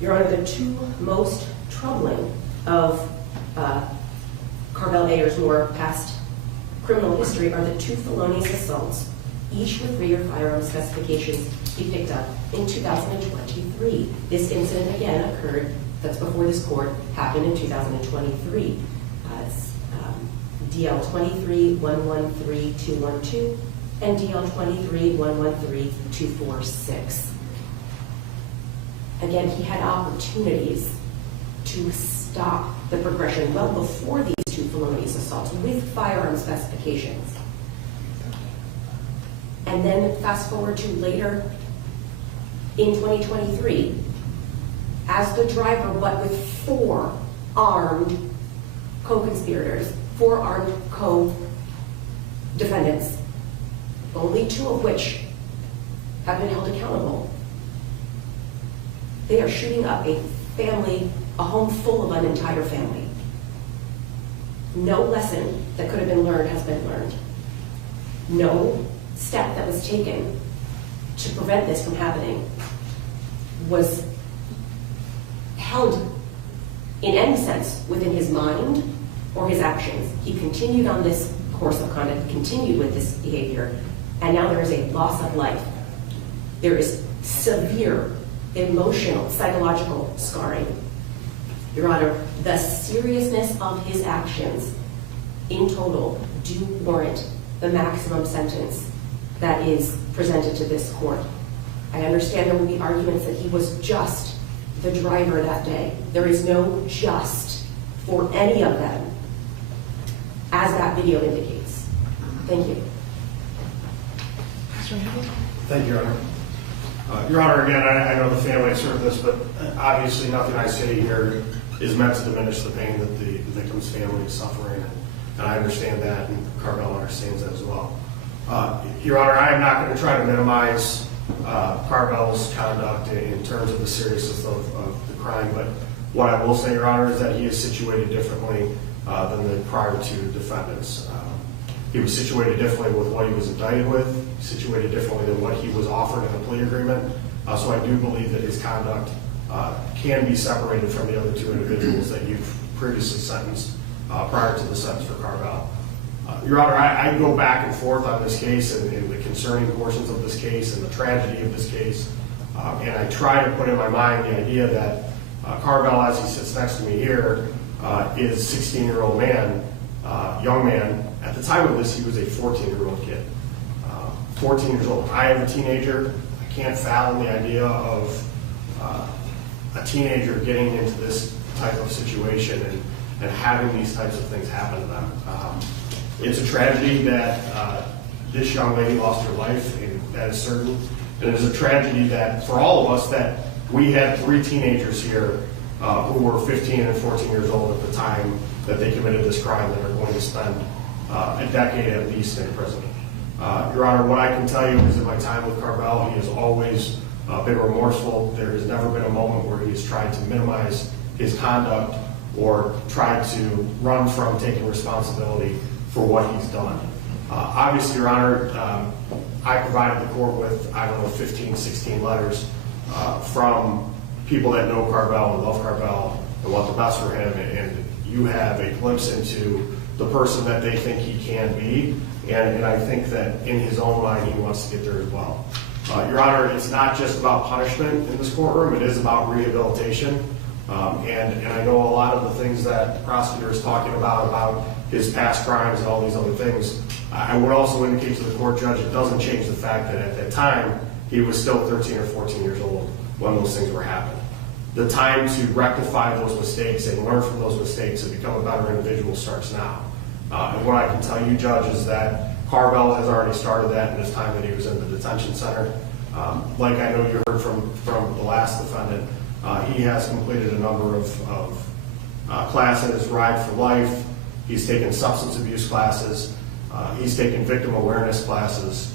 Your Honor, the two most troubling of Carvel Ayers Moore past criminal history are the two felonious assaults, each with rear firearm specifications he picked up in 2023. This incident again occurred, that's before this court, happened in 2023. DL 23-113-212 and DL 23-113-246. Again, he had opportunities to stop the progression well before these two felonious assaults with firearm specifications. And then fast forward to later in 2023, as the driver, but with four armed co-conspirators, four armed co-defendants, only two of which have been held accountable. They are shooting up a family, a home full of an entire family. No lesson that could have been learned has been learned. No step that was taken to prevent this from happening was held in any sense within his mind or his actions. He continued on this course of conduct, continued with this behavior, and now there is a loss of life. There is severe emotional, psychological scarring. Your Honor, the seriousness of his actions in total do warrant the maximum sentence that is presented to this court. I understand there will be arguments that he was just the driver that day. There is no just for any of them, as that video indicates. Thank you. Thank you, Your Honor. Your Honor, again, I know the family served this, but obviously nothing I say here is meant to diminish the pain that the victim's family is suffering, and I understand that, and Carvel understands that as well. Your Honor, I am not going to try to minimize Carvel's conduct in terms of the seriousness of the crime, but what I will say, Your Honor, is that he is situated differently than the prior two defendants. He was situated differently with what he was indicted with, situated differently than what he was offered in the plea agreement. So I do believe that his conduct can be separated from the other two individuals that you've previously sentenced prior to the sentence for Carvel. Your Honor, I go back and forth on this case and the concerning portions of this case and the tragedy of this case. And I try to put in my mind the idea that Carvel, as he sits next to me here, is 16-year-old man, young man. At the time of this, he was a 14-year-old kid. 14 years old. I am a teenager. I can't fathom the idea of a teenager getting into this type of situation and having these types of things happen to them. It's a tragedy that this young lady lost her life, and that is certain. And it's a tragedy that for all of us that we had 3 teenagers here who were 15 and 14 years old at the time that they committed this crime that are going to spend a decade at least in prison. Your Honor, what I can tell you is in my time with Carvel, he has always been remorseful. There has never been a moment where he has tried to minimize his conduct or tried to run from taking responsibility for what he's done. Obviously, Your Honor, I provided the court with, 15, 16 letters from people that know Carvel and love Carvel and want the best for him, and you have a glimpse into the person that they think he can be, and I think that in his own mind he wants to get there as well. Your Honor, it's not just about punishment in this courtroom, it is about rehabilitation. And I know a lot of the things that the prosecutor is talking about his past crimes and all these other things. I would also indicate to the court judge it doesn't change the fact that at that time he was still 13 or 14 years old when those things were happening. The time to rectify those mistakes and learn from those mistakes and become a better individual starts now. And what I can tell you, Judge, is that Carvel has already started that in his time that he was in the detention center. Like I know you heard from the last defendant, he has completed a number of classes, Ride for Life. He's taken substance abuse classes. He's taken victim awareness classes.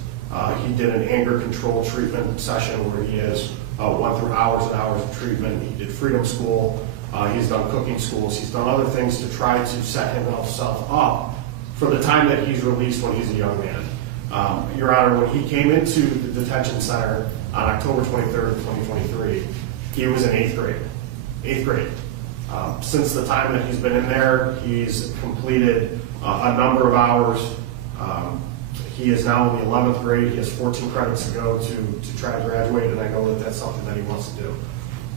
He did an anger control treatment session where he has went through hours and hours of treatment. He did Freedom School. He's done cooking schools. He's done other things to try to set himself up for the time that he's released when he's a young man. Your Honor, when he came into the detention center on October 23rd, 2023, he was in 8th grade. 8th grade. Since the time that he's been in there, he's completed a number of hours. He is now in the 11th grade. He has 14 credits to go to try to graduate, and I know that that's something that he wants to do.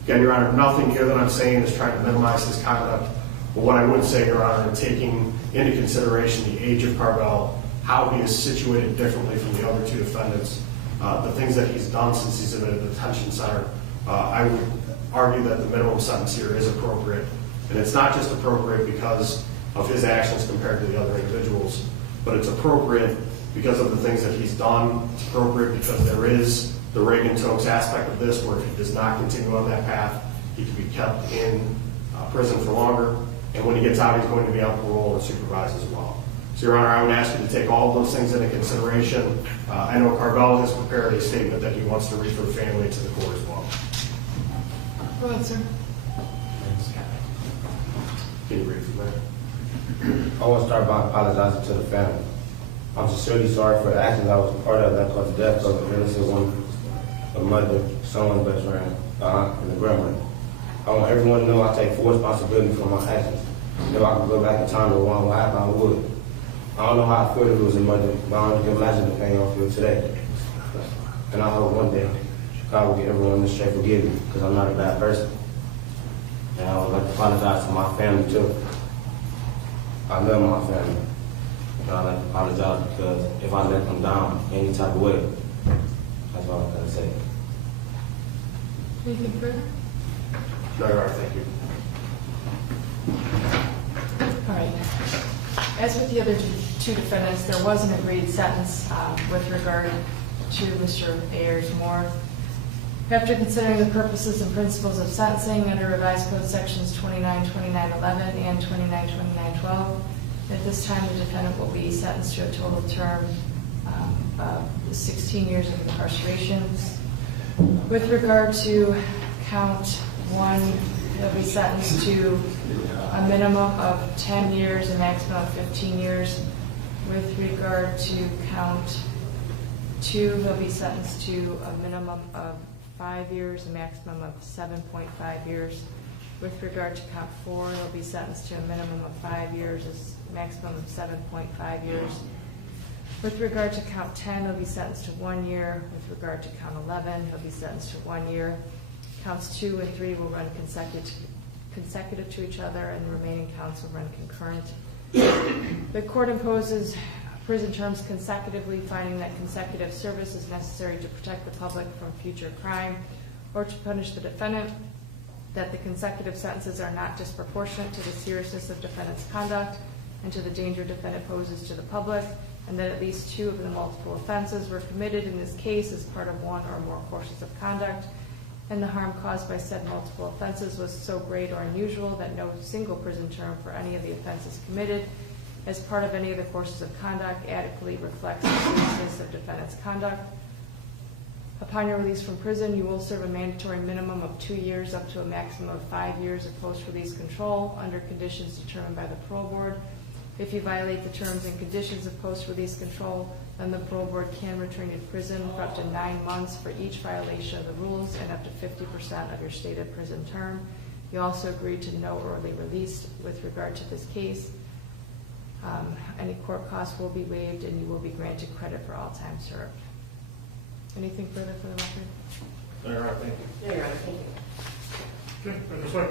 Again, Your Honor, nothing here that I'm saying is trying to minimize his conduct. But what I would say, Your Honor, in taking into consideration the age of Carvel, how he is situated differently from the other 2 defendants, the things that he's done since he's in a detention center, I would argue that the minimum sentence here is appropriate. And it's not just appropriate because of his actions compared to the other individuals, but it's appropriate because of the things that he's done. It's appropriate because there is the Reagan-Tokes aspect of this, where if he does not continue on that path, he can be kept in prison for longer. And when he gets out, he's going to be on parole and supervised as well. So, Your Honor, I would ask you to take all of those things into consideration. I know Carvel has prepared a statement that he wants to read for the family and to the court as well. Go ahead, sir. Can you read from there? I want to start by apologizing to the family. I'm sincerely sorry for the actions I was a part of that caused the death of an innocent woman, a mother, someone's best friend, and a grandmother. I want everyone to know I take full responsibility for my actions. If I could go back in time to rewind what happened, I would. I don't know how I feel to lose a mother, but I don't can imagine the pain I feel today. And I hope one day God will get everyone in this straight forgive me, because I'm not a bad person. And I would like to apologize to my family too. I love my family. And I'd like to apologize because if I let them down any type of way, that's all I'm gonna say. Anything further? No, Your Honor, thank you. All right. As with the other 2 defendants, there was an agreed sentence with regard to Mr. Ayers-Moore. After considering the purposes and principles of sentencing under Revised Code Sections 292911 and 292912, at this time the defendant will be sentenced to a total term of 16 years of incarceration. With regard to count 1, he'll be sentenced to a minimum of 10 years, a maximum of 15 years. With regard to count 2, he'll be sentenced to a minimum of 5 years, a maximum of 7.5 years. With regard to count 4, he'll be sentenced to a minimum of 5 years, a maximum of 7.5 years. With regard to count 10, he'll be sentenced to 1 year. With regard to count 11, he'll be sentenced to 1 year. Counts 2 and 3 will run consecutive to each other, and the remaining counts will run concurrent. The court imposes prison terms consecutively, finding that consecutive service is necessary to protect the public from future crime or to punish the defendant, that the consecutive sentences are not disproportionate to the seriousness of defendant's conduct and to the danger defendant poses to the public, and that at least 2 of the multiple offenses were committed in this case as part of 1 or more courses of conduct, and the harm caused by said multiple offenses was so great or unusual that no single prison term for any of the offenses committed as part of any of the courses of conduct adequately reflects the seriousness of defendant's conduct. Upon your release from prison, you will serve a mandatory minimum of 2 years up to a maximum of 5 years of post-release control under conditions determined by the parole board. If you violate the terms and conditions of post-release control, then the parole board can return you to prison for up to 9 months for each violation of the rules and up to 50% of your stated prison term. You also agreed to no early release with regard to this case. Any court costs will be waived and you will be granted credit for all time served. Anything further for the record? No, you're right, thank you. No, Your Honor, thank you. Okay, this way.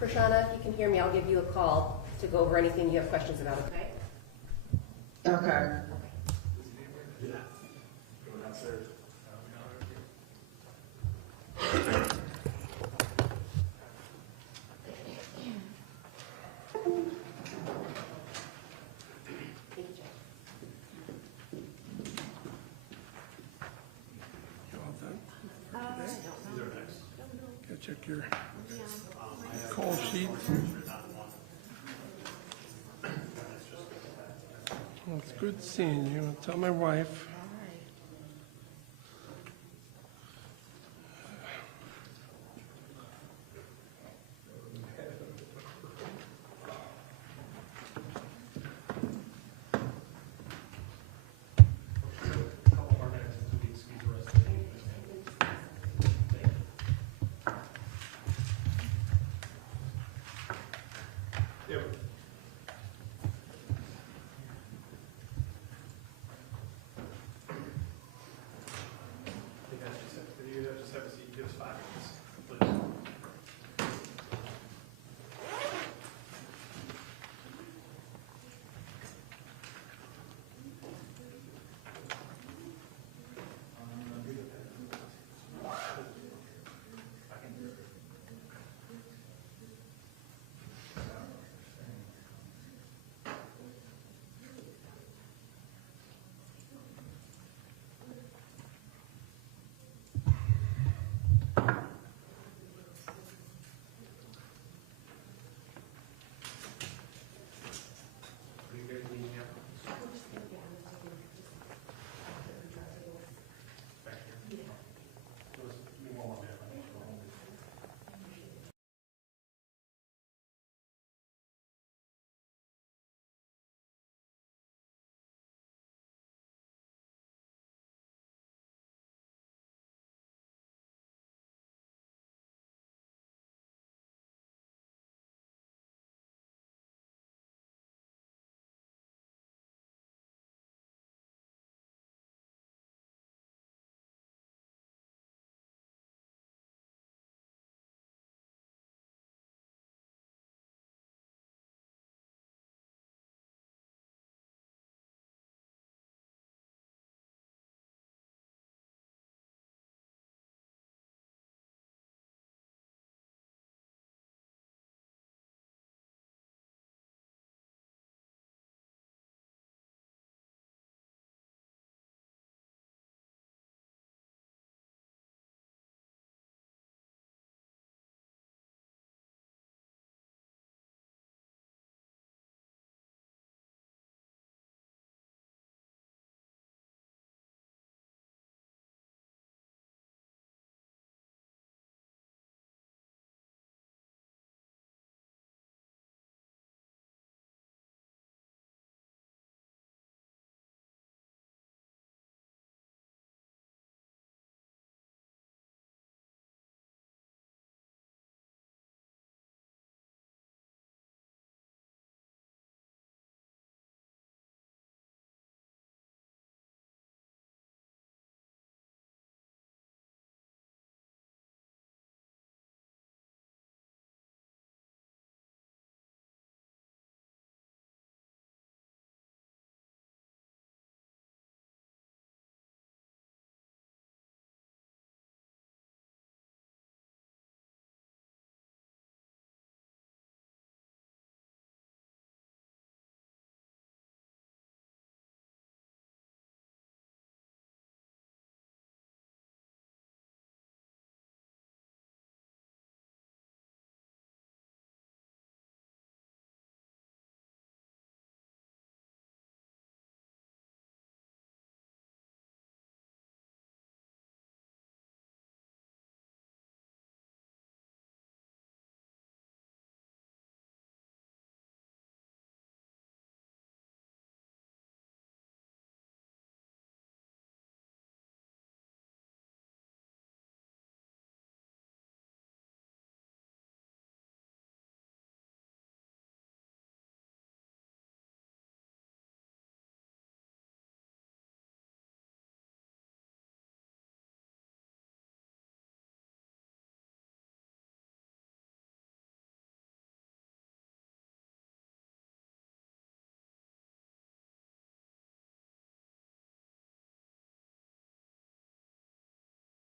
Krishana, if you can hear me, I'll give you a call to go over anything you have questions about, okay? Okay. Check your call sheet. Well, it's good seeing you. Tell my wife